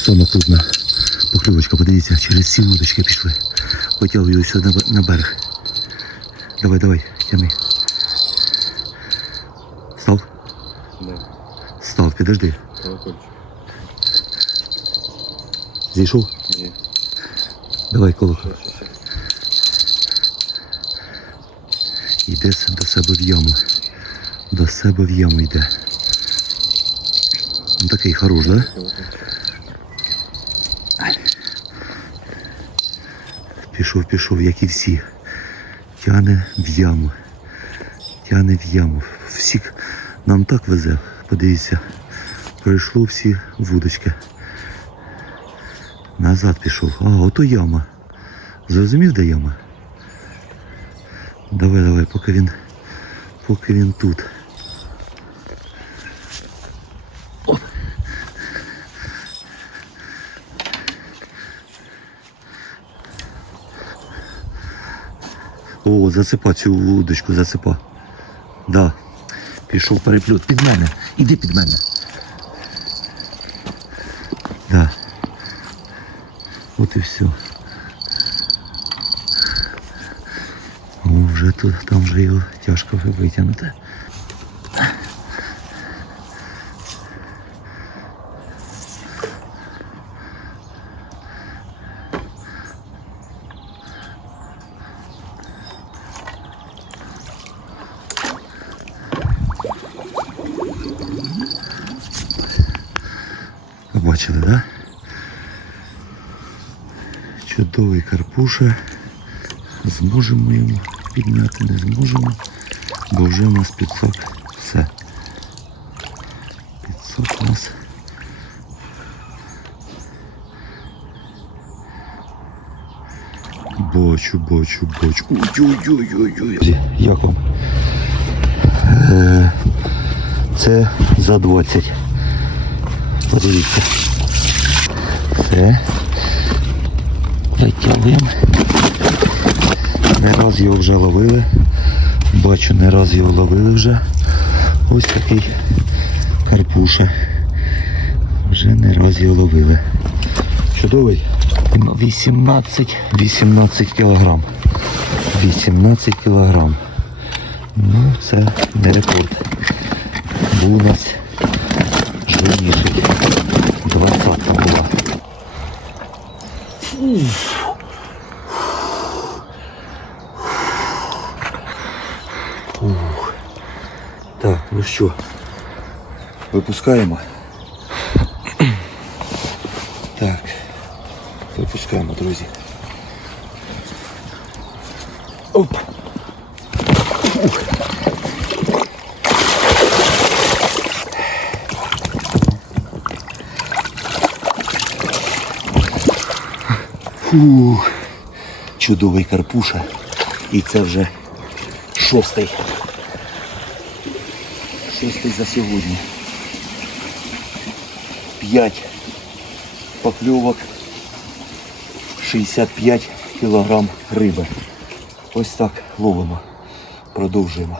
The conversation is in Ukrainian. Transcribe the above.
сама крупна покльовочка, подивіться, через всі вудочки пішли. Потягую сюди на, берег. Давай, давай, тяни. Став? Да, Став, підожди. колокольчик. Зійшов? Ні, Давай коло. щас, щас, щас. Йде до себе в яму. До себе в яму йде. Ну, такий хорош, да? Пішов, пішов, як і всі. Тяне в яму. Тяне в яму. Всі нам так везе. Подивіться. Пройшло всі вудочки. Назад пішов. А, ото яма. Зрозумів, де яма? Давай, давай, поки він. Поки він тут. О, засипа цю вудочку, засипа. Да. Пішов перепльот. Під мене. Іди під мене. Да. От і все. О, вже тут, там вже його тяжко витягнути. Побачили, так? Да? Чудовий карпуша. Зможемо його підняти, не зможемо, бо вже у нас підсок все. Підсок у нас. Бочу, бочу, бочу. Ой-ой-ой-ой-ой. Як вам? Е, Це за 20. Подивіться. Все. Витягуємо. Не раз його вже ловили. Бачу, не раз його ловили вже. Ось такий карпуша. Вже не раз його ловили. Чудовий. 18, 18 кілограм. 18 кілограм. Ну, це не рекорд. Був у нас жирніший. 20 була. Ух. Так, ну що, випускаємо. Так, випускаємо, друзі. Оп. Ух. Фух. Чудовий карпуша. І це вже шостий. Шостий за сьогодні. П'ять покльовок, 65 кілограм риби. Ось так ловимо. Продовжуємо.